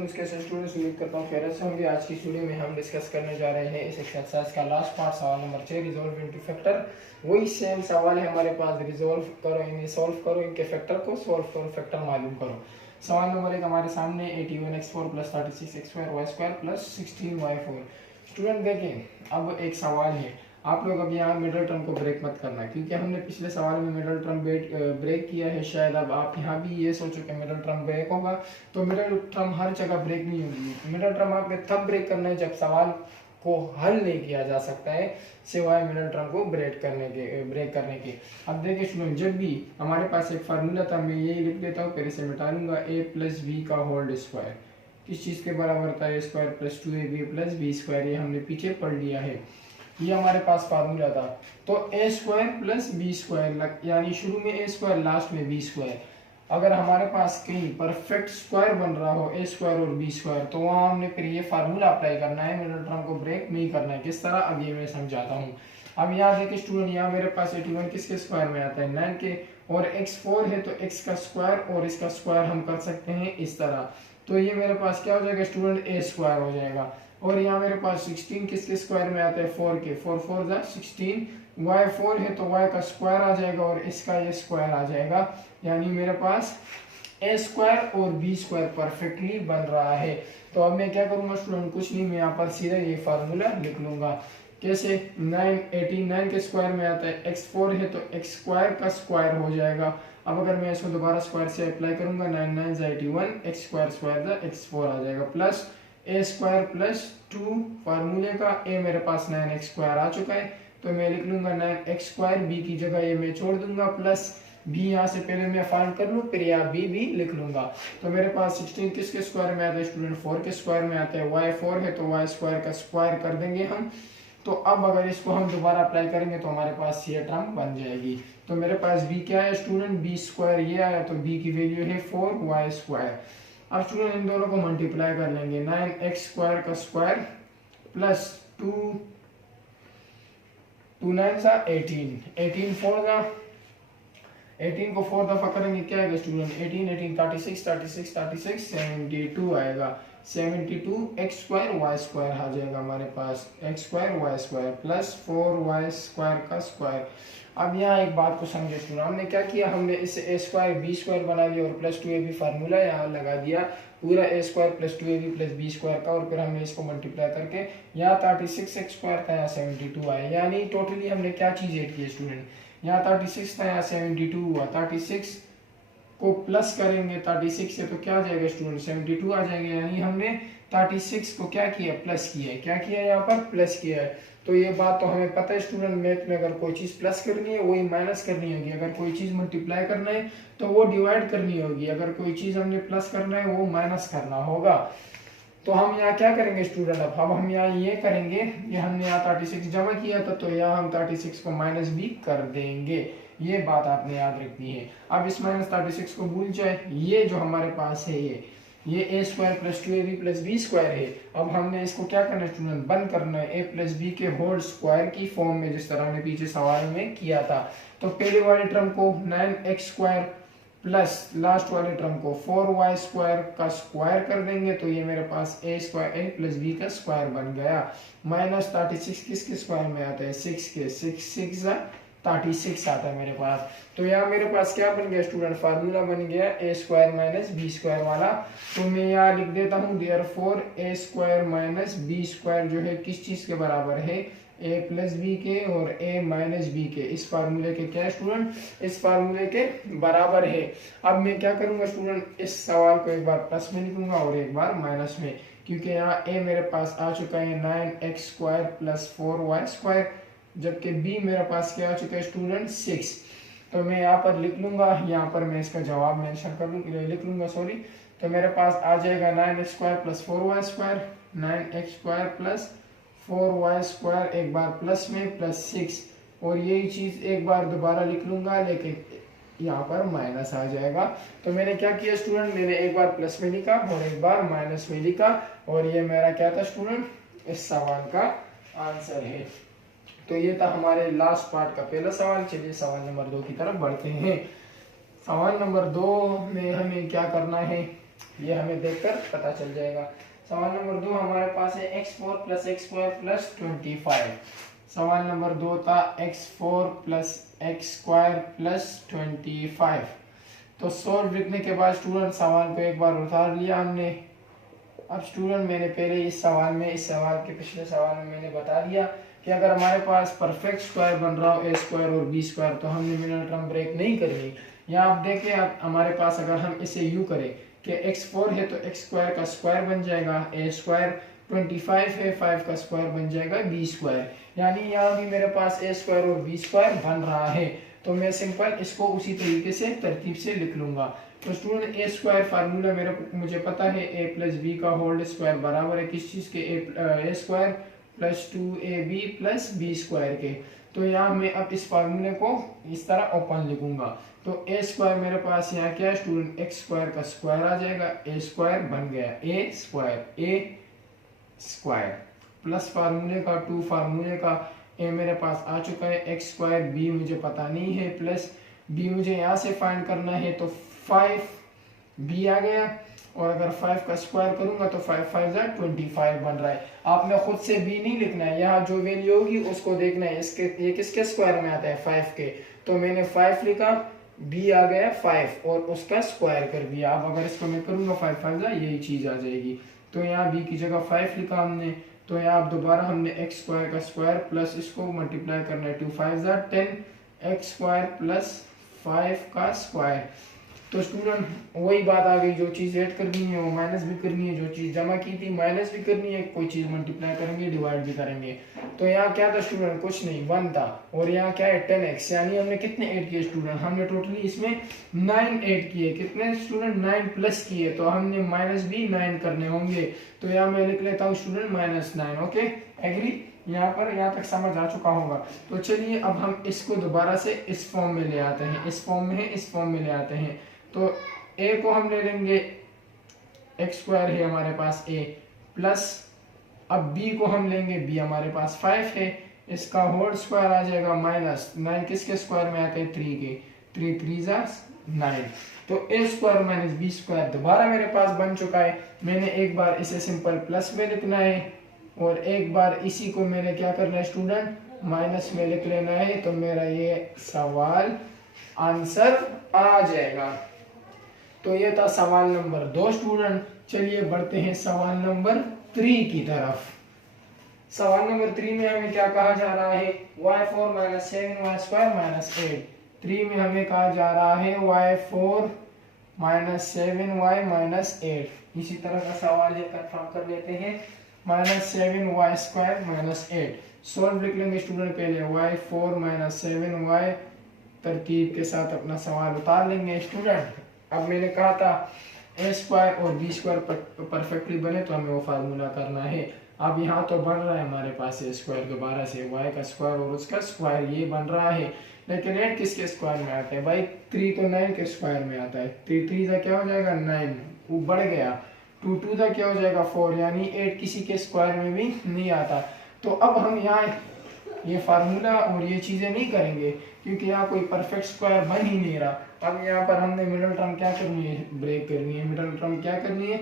Students कैसे students उम्मीद करता हूँ खैरियत से होंगे। आज की वीडियो में हम डिस्कस करने जा रहे हैं इस एक्सरसाइज का लास्ट पार्ट, सवाल नंबर 6, रिजोल्व इनटू फैक्टर। वही सेम सवाल है हमारे पास, रिजोल्व करो, इन्हें सोल्व करो, इनके फैक्टर को सोल्व करो, फैक्टर मालूम करो। सवाल नंबर 1 हमारे सामने 81x4 plus 36x2 y2 plus 16y4। Student देखें, अब एक सवाल है, आप लोग अब यहाँ मिडल टर्म को ब्रेक मत करना, क्योंकि हमने पिछले सवाल में मिडल टर्म ब्रेक किया है। शायद अब आप यहाँ भी ये सोचो कि मिडल टर्म ब्रेक होगा, तो मिडल टर्म हर जगह ब्रेक नहीं होगी। मिडल टर्म आपने तब ब्रेक करना है जब सवाल को हल नहीं किया जा सकता है, सिवाय मिडल टर्म को ब्रेक करने के। अब देखिए स्टूडेंट, जब भी हमारे पास एक फार्मूला था, मैं ये लिख देता हूँ, फिर इसे मिटा लूंगा। a प्लस बी का होल स्क्वायर किस चीज़ के बराबर था? a square plus 2ab plus b square. ये हमने पीछे पढ़ लिया है, ये हमारे पास फार्मूला था। तो a square plus b square, यानी शुरू में a स्क्वायर लास्ट में b स्क्वायर। अगर हमारे पास कहीं परफेक्ट स्क्वायर बन रहा हो a स्क्वायर और b स्क्वायर, तो वहां हमने फिर ये फार्मूला अप्लाई करना है, मिडल टर्म को ब्रेक नहीं करना है। किस तरह, अब ये मैं समझाता हूँ। अब यहाँ देखिए स्टूडेंट, यहाँ मेरे पास 81 किसके स्क्वायर में आता है? 9 के, और x 4 है तो x का स्क्वायर और इसका स्क्वायर हम कर सकते हैं इस तरह। तो ये मेरे पास क्या हो जाएगा स्टूडेंट? a स्क्वायर हो जाएगा। और यहाँ मेरे पास 16 किसके स्क्वायर में आता है? 4 के, 4 4 जा 16। y 4 है तो y का स्क्वायर आ जाएगा और इसका ये स्क्वायर आ जाएगा, यानी मेरे पास a स्क्वायर और b स्क्वायर परफेक्टली बन रहा है। तो अब मैं क्या करूंगा स्टूडेंट? कुछ नहीं, मैं यहाँ पर सीधा ये फार्मूला लिख लूंगा। कैसे? 89 के स्क्वायर में आता है, x 4 है तो x स्क्वायर का स्क्वायर हो जाएगा। अब अगर मैं इसको दोबारा स्क्वायर से अप्लाई करूंगा, 9 9 81, x स्क्वायर स्क्वायर x 4 आ जाएगा, प्लस a स्क्वायर प्लस 2 फार्मूले का, a मेरे पास 9x स्क्वायर आ चुका है, तो मैं लिख लूंगा 9x स्क्वायर, b की जगह ये मैं छोड़ दूंगा, प्लस b यहाँ से पहले मैं फाइंड कर लूँ, फिर यहाँ b भी लिख लूंगा। तो मेरे पास 16 किसके स्क्वायर में आता है स्टूडेंट? 4 के स्क्वायर में आता है। y 4 है तो y स्क्वायर का स्क्वायर कर देंगे हम। तो अब अगर इसको हम दोबारा अप्लाई करेंगे तो हमारे पास ये टर्म बन जाएगी। तो मेरे पास b क्या है स्टूडेंट? b स्क्वायर ये आया, तो b की वैल्यू है 4y स्क्वायर। अब स्टूडेंट इन दोनों को मल्टीप्लाई कर लेंगे, 9x स्क्वायर का स्क्वायर प्लस 2 9 सा 18 4 का, 18 को 4 दफा करेंगे क्या आएगा स्टूडेंट? 18 36 72 आएगा। 72 x स्क्वायर y स्क्वायर आ जाएगा हमारे पास, x square y square plus 4y square का स्क्वायर। अब यहाँ एक बात को समझे स्टूडेंट, हमने क्या किया? हमने इसे a स्क्वायर b स्क्वायर बना दिया और प्लस 2ab फार्मूला यहाँ लगा दिया, पूरा a square plus 2ab plus b square का, और फिर हमने इसको मल्टीप्लाई करके यहाँ 36 x स्क्वायर था, यहाँ 72 आया। यानी टोटली हमने क्या चीज ऐड की स्टूडेंट? यहाँ 36 था, यहाँ 72 हुआ। 36 को प्लस करेंगे 36 से तो क्या आ जाएगा स्टूडेंट? 72 आ जाएगा। यानी हमने 36 को क्या किया? प्लस किया है। क्या किया? यहाँ पर प्लस किया है। तो ये बात तो हमें पता है स्टूडेंट, मैथ में अगर कोई चीज प्लस करनी है वही माइनस करनी होगी, अगर कोई चीज मल्टीप्लाई करना है तो वो डिवाइड करनी होगी, अगर कोई चीज हमने प्लस करना है वो माइनस करना होगा। तो हम यहाँ क्या करेंगे स्टूडेंट? अब हम यहाँ ये करेंगे, ये हमने यहाँ 36 जमा किया था, तो यहाँ हम 36 को माइनस भी कर देंगे। ये बात आपने याद रखनी है। अब इस माइनस 36 को भूल जाए, ये जो हमारे पास है ये a square plus 2ab plus b square है। अब हमने इसको क्या करना है स्टूडेंट? बंद करना है a प्लस बी के होल स्क्वायर की फॉर्म में, जिस तरह हमने पीछे सवाल में किया था। तो पहले वाले टर्म को 9x स्क्वायर प्लस लास्ट वाले टर्म को 4y स्क्वायर का स्क्वायर कर देंगे, तो ये मेरे पास a square a plus b का स्क्वायर बन गया। माइनस 36 किसके स्क्वायर में आता है? 6 के, 6 36 आता है मेरे पास। तो यहाँ मेरे पास क्या बन गया स्टूडेंट? फार्मूला बन गया a square minus b square वाला। तो मैं यहाँ लिख देता हूँ, therefore a square minus b square जो है किस चीज के बराबर है? a प्लस बी के और a माइनस बी के, इस फार्मूले के क्या स्टूडेंट? इस फार्मूले के बराबर है। अब मैं क्या करूंगा स्टूडेंट? इस सवाल को एक बार प्लस में लिखूंगा और एक बार माइनस में, क्योंकि यहाँ a मेरे पास आ चुका है 9x square plus 4y square, जबकि b मेरे पास क्या आ चुका है स्टूडेंट? 6। तो मैं यहाँ पर लिख लूंगा, यहाँ पर मैं इसका जवाब मेंशन कर लूंगा, लिख लूंगा सॉरी। तो मेरे पास आ जाएगा 9x square plus 4y square, 9x square plus 4y square, एक बार प्लस में प्लस 6, और यही चीज एक बार दोबारा लिख लूंगा, लेकिन यहाँ पर माइनस आ जाएगा। तो मैंने क्या किया स्टूडेंट? मैंने एक बार प्लस में लिखा और एक बार माइनस में लिखा, और ये मेरा क्या था स्टूडेंट? इस सवाल का आंसर है। तो ये था हमारे लास्ट पार्ट का पहला सवाल। चलिए सवाल नंबर 2 की तरफ बढ़ते हैं। सवाल नंबर 2 में हमें क्या करना है? ये हमें देखकर पता चल जाएगा। सवाल नंबर 2 हमारे पास है x4 plus x square plus 25। सवाल नंबर 2 था x4 plus x square plus 25। तो सॉल्व लिखने के बाद स्टूडेंट सवाल को एक बार उतार लिया हमने। अब स्टूडेंट मैंने पहले इस सवाल के पिछले सवाल में मैंने बता दिया कि अगर हमारे पास परफेक्ट स्क्वायर बन रहा हो ए स्क्वायर और बी स्क्वायर तो हमने मिडिल टर्म ब्रेक नहीं करनी। यहाँ आप देखें, हमारे पास अगर हम इसे यू करें कि x4 है तो एक्स स्क्वायर का स्क्वायर बन जाएगा ए स्क्वायर, 25 है 5 का स्क्वायर बन जाएगा बी स्क्वायर। यानी यहाँ भी मेरे पास ए स्क्वायर और बी स्क्वायर बन रहा है, तो मैं सिंपल इसको उसी तरीके से तरतीब से लिख लूंगा। तो स्टूडेंट ए स्क्वायर फार्मूला मुझे पता है ए प्लस बी का होल स्क्वायर बराबर है किस चीज़ के, a square plus 2ab plus b square के। तो यहाँ मैं अब इस फार्मूले को इस तरह ओपन लिखूंगा। तो ए स्क्वायर मेरे पास यहाँ क्या है स्टूडेंट, एक्स स्क्वायर का स्क्वायर आ जाएगा, ए स्क्वायर बन गया ए स्क्वायर प्लस फार्मूले का 2 फार्मूले का ए मेरे पास आ चुका है, एक्स स्क्वायर बी मुझे पता नहीं है प्लस बी मुझे यहाँ से फाइंड करना है तो 5b आ गया। और अगर 5 का स्क्वायर करूंगा तो 5 5 25 बन रहा है। आपने खुद से b नहीं लिखना है, यहाँ जो वैल्यू होगी उसको देखना है। ये किसके स्क्वायर में आता है 5 के, तो मैंने 5 लिखा, b आ गया 5 और उसका स्क्वायर कर दिया। अब अगर इसको मैं करूंगा 5 5 यही चीज आ जाएगी। तो यहाँ b की जगह 5 लिखा हमने, तो यहाँ अब दोबारा हमने एक्स स्क्वायर का स्क्वायर प्लस इसको मल्टीप्लाई करना है 2 5 10 एक्स स्क्वायर प्लस 5 का स्क्वायर। तो स्टूडेंट वही बात आ गई, जो चीज़ ऐड करनी है वो माइनस भी करनी है, जो चीज़ जमा की थी माइनस भी करनी है, कोई चीज़ मल्टीप्लाई करेंगे डिवाइड भी करेंगे। तो यहाँ क्या था स्टूडेंट, कुछ नहीं 1 था और यहाँ क्या है 10x, यानी हमने कितने ऐड किए स्टूडेंट, हमने टोटली इसमें 9 ऐड किए। कितने स्टूडेंट 9 प्लस किए, तो हमने माइनस भी 9 करने होंगे। तो यहाँ मैं लिख लेता हूँ स्टूडेंट -9। ओके एग्री, यहाँ तक समझ आ चुका होगा। तो चलिए अब हम इसको दोबारा से इस फॉर्म में ले आते हैं, इस फॉर्म में है इस फॉर्म में ले आते हैं। तो a को हम ले लेंगे, एक्स स्क्वायर है हमारे पास a प्लस, अब b को हम लेंगे, b हमारे पास 5 है, इसका होल स्क्वायर आ जाएगा -9 किसके स्क्वायर में आते हैं 3 के, 3 3 9। तो a square minus b square दोबारा मेरे पास बन चुका है। मैंने एक बार इसे सिंपल प्लस में लिखना है और एक बार इसी को मैंने क्या करना है स्टूडेंट माइनस में लिख लेना है। तो मेरा ये सवाल आंसर आ जाएगा। तो ये था सवाल नंबर 2 स्टूडेंट। चलिए बढ़ते हैं सवाल नंबर 3 की तरफ। सवाल नंबर 3 में हमें क्या कहा जा रहा है, y4 - 7y² - 8। 3 में हमें कहा जा रहा है y4 - 7y - 8। इसी तरह का सवाल ये कंफर्म कर लेते हैं, -7y² - 8। सॉल्व लिख लेंगे स्टूडेंट, पहले y4 - 7y तरतीब के साथ अपना सवाल उतार लेंगे स्टूडेंट। अब मैंने कहा था ए स्क्वायर और बी स्क्वायर परफेक्टली बने तो हमें वो फार्मूला करना है। अब यहाँ तो बन रहा है हमारे पास ए स्क्वायर दोबारा से, वाई का स्क्वायर और उसका स्क्वायर ये बन रहा है, लेकिन 8 किसके स्क्वायर में आता है भाई, 3 तो 9 के स्क्वायर में आता है। 3 3 का क्या हो जाएगा 9, वो बढ़ गया, 2 2 का क्या हो जाएगा 4, यानी 8 किसी के स्क्वायर में भी नहीं आता। तो अब हम यहाँ ये फार्मूला और ये चीजें नहीं करेंगे क्योंकि यहाँ कोई परफेक्ट स्क्वायर बन ही नहीं रहा। अब यहाँ पर हमने मिडिल टर्म क्या करनी है, ब्रेक करनी है। मिडिल टर्म क्या करनी है,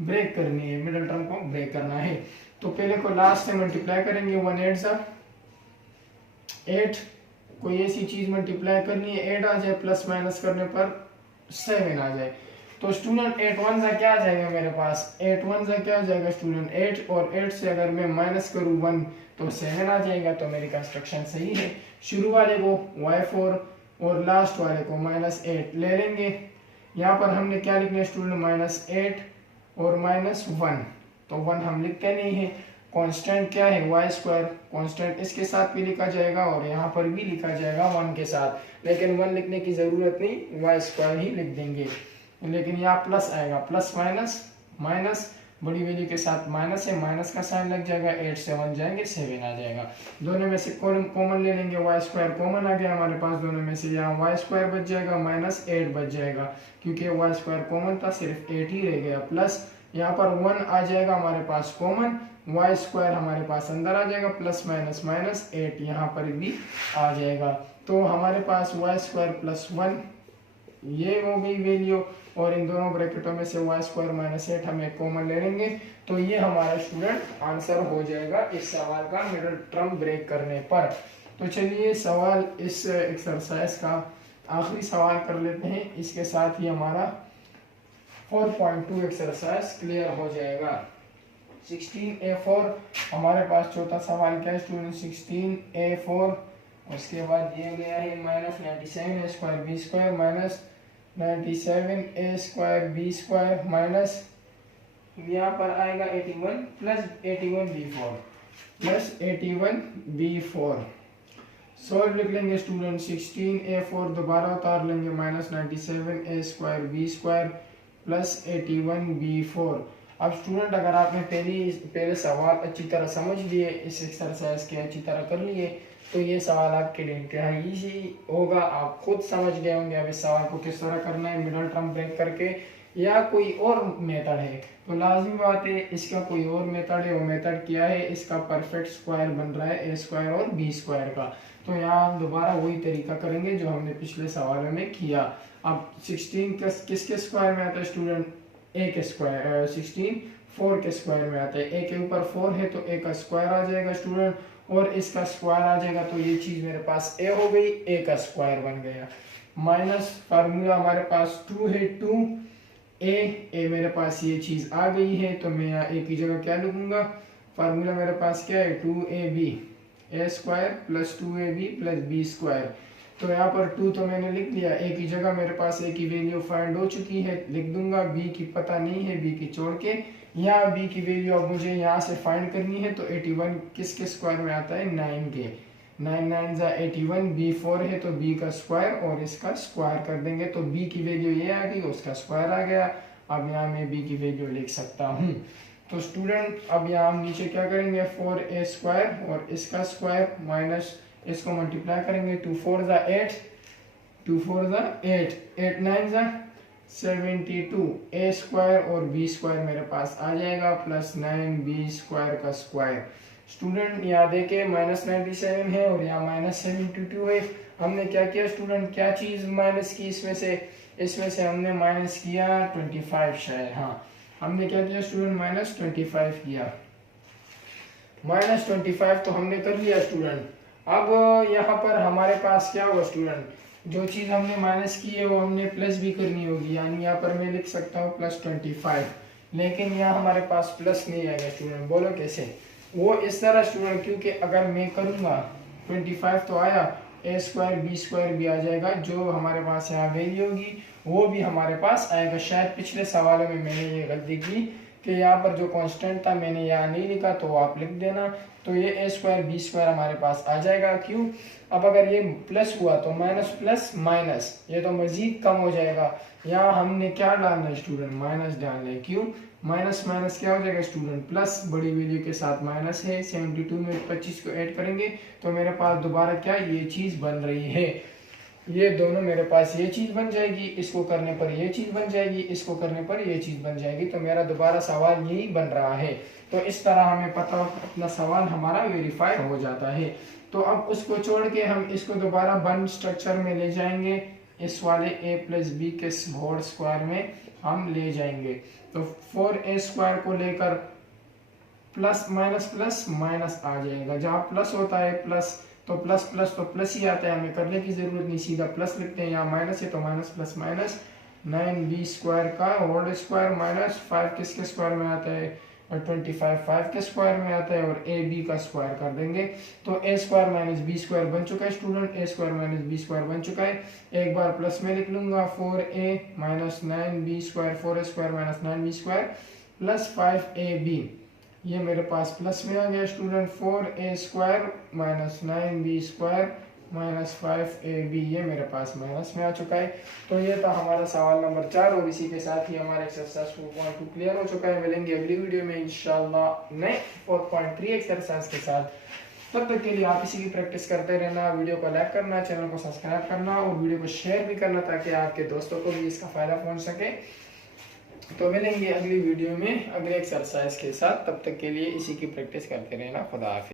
ब्रेक करनी है, मिडिल टर्म को ब्रेक करना है। तो पहले को लास्ट से मल्टीप्लाई करेंगे, 1 8 सा 8, कोई ऐसी चीज मल्टीप्लाई करनी है 8 आ जाए, प्लस माइनस करने पर 7 आ जाए। तो स्टूडेंट 8 1 सा क्या आ जाएगा मेरे पास, 8 1 सा क्या आ जाएगा स्टूडेंट 8, और 8 से अगर मैं माइनस करूँ 1 तो 7 आ जाएगा। तो मेरी कंस्ट्रक्शन सही है। शुरू वाले को y4 और लास्ट वाले को -8 ले लेंगे। यहाँ पर हमने क्या लिखना है स्टूडेंट, -8 और -1, तो 1 हम लिखते नहीं है। कांस्टेंट क्या है y², कांस्टेंट इसके साथ भी लिखा जाएगा और यहाँ पर भी लिखा जाएगा 1 के साथ, लेकिन 1 लिखने की जरूरत नहीं, y² ही लिख देंगे। लेकिन यहाँ प्लस आएगा, प्लस माइनस माइनस, बड़ी वैल्यू के साथ माइनस है, माइनस का साइन लग जाएगा, 8 से 1 जाएंगे 7 आ जाएगा। दोनों में से कॉमन ले लेंगे, y² कॉमन आ गया हमारे पास दोनों में से, यहाँ y² बच जाएगा, -8 बच जाएगा क्योंकि y² कॉमन था, सिर्फ 8 ही रह गया, प्लस यहाँ पर 1 आ जाएगा हमारे पास कॉमन, y² हमारे पास अंदर आ जाएगा, प्लस माइनस -8 यहाँ पर भी आ जाएगा। तो हमारे पास y² + 1 ये हो गई वैल्यू, और इन दोनों ब्रैकेटों में से y स्क्वायर माइनस 8 हम एक कॉमन ले लेंगे, तो ये हमारा स्टूडेंट आंसर हो जाएगा इस सवाल का मिडिल टर्म ब्रेक करने पर। तो चलिए सवाल इस एक्सरसाइज का आखिरी सवाल कर लेते हैं, इसके साथ ही हमारा 4.2 एक्सरसाइज क्लियर हो जाएगा। 16A4 हमारे पास चौथा सवाल क्या है स्टूडेंट, 16A4, उसके बाद दिया गया है minus 97A square b square minus 97A square b square minus यहाँ पर आएगा 81 plus 81B4 plus 81B4। Solve लिख लेंगे स्टूडेंट, 16A4 दोबारा उतार लेंगे, minus 97A square b square plus 81B4। अब स्टूडेंट अगर आपने पहले सवाल अच्छी तरह समझ लिए, इस एक्सरसाइज के अच्छी तरह कर लिए, तो ये सवाल आपके लिए इंतहाई ईजी होगा। आप खुद समझ गए होंगे अब इस सवाल को किस तरह करना है, मिडल टर्म ब्रेक करके या कोई और मेथड है। तो लाजमी बात है इसका कोई और मेथड है, वो मेथड क्या है, इसका परफेक्ट स्क्वायर बन रहा है ए स्क्वायर और बी स्क्वायर का। तो यहाँ हम दोबारा वही तरीका करेंगे जो हमने पिछले सवालों में किया। अब 16 किसके स्क्वायर में आता है स्टूडेंट, ए के स्क्वायर, 16 4 के स्क्वायर में आता है। ए के ऊपर 4 है तो ए का स्क्वायर आ जाएगा स्टूडेंट, और इसका स्क्वायर आ जाएगा, तो ये चीज मेरे पास ए हो गई, ए का स्क्वायर बन गया। माइनस फार्मूला हमारे पास 2 है, 2a मेरे पास ये चीज आ गई है, तो मैं यहाँ ए की जगह क्या लिखूंगा, फार्मूला मेरे पास क्या है 2ab a square plus 2ab plus b square. तो यहाँ पर 2 तो मैंने लिख लिया, ए की जगह मेरे पास ए की वैल्यू फाइंड हो चुकी है, लिख दूंगा। बी की पता नहीं है, बी की छोड़ के यहाँ बी की वैल्यू अब मुझे यहाँ से फाइंड करनी है। तो 81 किसके स्क्वायर में आता है, 9 के, 9 9 जा 81, B4 है तो b का स्क्वायर और इसका स्क्वायर कर देंगे, तो b की वैल्यू ये आ गई, उसका स्क्वायर आ गया। अब यहाँ मैं b की वैल्यू लिख सकता हूँ। तो स्टूडेंट अब यहाँ हम नीचे क्या करेंगे, 4a स्क्वायर और इसका स्क्वायर माइनस इसको मल्टीप्लाई करेंगे, 2 4 जा 8, 2 4 जा 8, 8 9 जा 72, a स्क्वायर और b स्क्वायर मेरे पास आ जाएगा प्लस 9b स्क्वायर का स्क्वायर। स्टूडेंट यहाँ देखे माइनस 97 है और यहाँ माइनस 72 है। हमने क्या किया स्टूडेंट, क्या चीज माइनस की इसमें से हमने माइनस किया 25 शायद, हाँ हमने क्या किया स्टूडेंट, माइनस 25 किया, माइनस 25 तो हमने कर लिया स्टूडेंट। अब यहाँ पर हमारे पास क्या होगा स्टूडेंट, जो चीज हमने माइनस की है वो हमने प्लस भी करनी होगी, यानी यहाँ पर मैं लिख सकता हूँ प्लस 25, लेकिन यहाँ हमारे पास प्लस नहीं आएगा स्टूडेंट, बोलो कैसे, वो इस तरह स्टूडेंट, क्योंकि अगर मैं करूँगा 25 तो आया, ए स्क्वायर बी स्क्वायर भी आ जाएगा, जो हमारे पास यहाँ वैल्यू होगी वो भी हमारे पास आएगा। शायद पिछले सवालों में मैंने ये गलती की कि यहाँ पर जो कांस्टेंट था मैंने यहाँ नहीं लिखा, तो आप लिख देना। तो ये ए स्क्वायर बी स्क्वायर हमारे पास आ जाएगा, क्यों, अब अगर ये प्लस हुआ तो माइनस प्लस माइनस, ये तो मजीद कम हो जाएगा। यहाँ हमने क्या डालना है स्टूडेंट, माइनस डालना है, क्यों, माइनस माइनस क्या हो जाएगा स्टूडेंट, प्लस, बड़ी वैल्यू के साथ माइनस है, 72 में 25 को ऐड करेंगे तो मेरे पास दोबारा क्या ये चीज बन रही है, ये दोनों मेरे पास ये चीज बन जाएगी, इसको करने पर ये चीज बन जाएगी, इसको करने पर ये चीज बन जाएगी, तो मेरा दोबारा सवाल यही बन रहा है। तो इस तरह हमें पता अपना सवाल हमारा वेरीफाई हो जाता है। तो अब उसको छोड़ के हम इसको दोबारा बन स्ट्रक्चर में ले जाएंगे, इस वाले a प्लस बी के होल स्क्वायर में हम ले जाएंगे। तो 4a स्क्वायर को लेकर प्लस माइनस आ जाएगा, जहाँ प्लस होता है प्लस तो प्लस प्लस तो प्लस ही आता है, हमें करने की जरूरत नहीं, सीधा प्लस लिखते हैं। यहाँ माइनस है तो minus plus minus 9b square का होल स्क्वायर माइनस 5 किसके स्क्वायर में आता है, और 25 5 के स्क्वायर में आता है, और ए बी का स्क्वायर कर देंगे। तो ए स्क्वायर माइनस बी स्क्वायर बन चुका है स्टूडेंट, ए स्क्वायर माइनस बी स्क्वायर बन चुका है। एक बार प्लस में लिख लूंगा, 4a minus 9b square, 4a square minus 9b square plus 5ab, ये मेरे पास प्लस में आ गया student. 4a square minus 9b square minus 5ab, ये मेरे पास माइनस में आ चुका है। तो ये था हमारा सवाल नंबर 4, और इसी के साथ ही हमारा एक्सरसाइज 4.2 क्लियर हो चुका है। मिलेंगे अगली वीडियो में इंशाल्लाह नए 4.3 एक्सरसाइज के साथ। तब तक के लिए आप इसी की प्रैक्टिस करते रहना, वीडियो को लाइक करना, चैनल को सब्सक्राइब करना और वीडियो को शेयर भी करना, ताकि आपके दोस्तों को भी इसका फायदा पहुंच सके। तो मिलेंगे अगली वीडियो में अगले एक्सरसाइज के साथ, तब तक के लिए इसी की प्रैक्टिस करते रहना। खुदा हाफिज़।